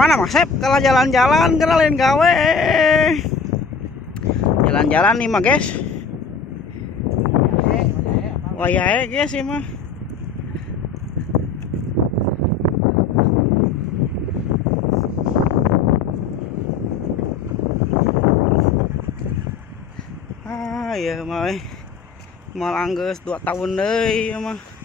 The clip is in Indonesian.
Kemana Mas Sep? Kalau jalan-jalan kenalin gawe. Jalan-jalan nih mah guys. Wah ya guys ya mah. Ya mah mal anggeus 2 tahun deui mah.